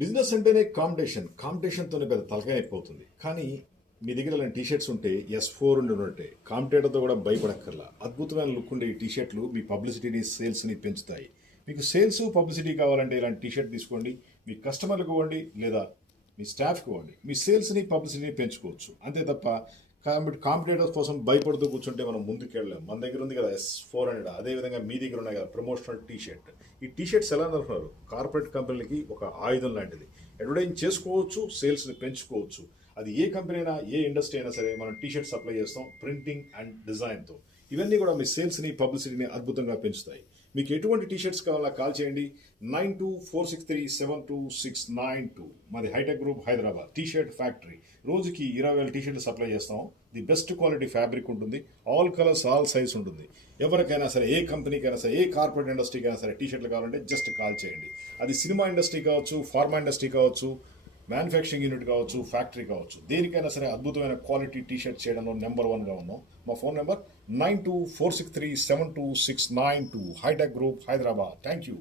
Business అంటేనే కాంపిటీషన్తోనే పెద్ద తలకాయ అయిపోతుంది. కానీ మీ దగ్గర ఇలాంటి టీషర్ట్స్ ఉంటే S4 ఉంటే కాంపిటేటర్తో కూడా భయపడక్కర్లా. అద్భుతమైన లుక్ ఉండే ఈ టీషర్ట్లు మీ పబ్లిసిటీని సేల్స్ని పెంచుతాయి. మీకు సేల్స్ పబ్లిసిటీ కావాలంటే ఇలాంటి టీషర్ట్ తీసుకోండి. మీ కస్టమర్లకు ఇవ్వండి లేదా మీ స్టాఫ్కి ఇవ్వండి. మీ సేల్స్ని పబ్లిసిటీని పెంచుకోవచ్చు. అంతే తప్ప కాంపిటేటర్స్ కోసం భయపడుతూ కూర్చుంటే మనం ముందుకెళ్ళాం. మన దగ్గర ఉంది కదా S400, అదేవిధంగా మీ దగ్గర ఉన్నాయి కదా ప్రమోషనల్ టీషర్ట్. ఈ టీషర్ట్స్ ఎలా అనుకుంటున్నారు? కార్పొరేట్ కంపెనీలకి ఒక ఆయుధం లాంటిది. అడ్వర్టైజ్ చేసుకోవచ్చు, సేల్స్ని పెంచుకోవచ్చు. అది ఏ కంపెనీ అయినా ఏ ఇండస్ట్రీ అయినా సరే మనం టీషర్ట్ సప్లై చేస్తాం ప్రింటింగ్ అండ్ డిజైన్తో. ఇవన్నీ కూడా మీ సేల్స్ని పబ్లిసిటీని అద్భుతంగా పెంచుతాయి. మీకు ఎటువంటి టీషర్ట్స్ కావాలన్నా కాల్ చేయండి 9246372692. మాది hi-tech group Hyderabad T-shirt factory. రోజుకి 20,000 టీషర్ట్లు సప్లై చేస్తాం. ది బెస్ట్ క్వాలిటీ ఫ్యాబ్రిక్ ఉంటుంది, ఆల్ కలర్స్ ఆల్ సైజ్ ఉంటుంది. ఎవరికైనా సరే ఏ కంపెనీకైనా సరే ఏ కార్పొరేట్ ఇండస్ట్రీకి అయినా సరే టీషర్ట్లు కావాలంటే జస్ట్ కాల్ చేయండి. అది సినిమా ఇండస్ట్రీ కావచ్చు, ఫార్మా ఇండస్ట్రీ కావచ్చు, మ్యానుఫ్యాక్చరింగ్ యూనిట్ కావచ్చు, ఫ్యాక్టరీ కావచ్చు, దేనికైనా సరే అద్భుతమైన క్వాలిటీ టీషర్ట్ చేయడంలో నెంబర్ 1గా ఉన్నాం. మా phone number 9246372692. Hi-tech group Hyderabad. Thank you.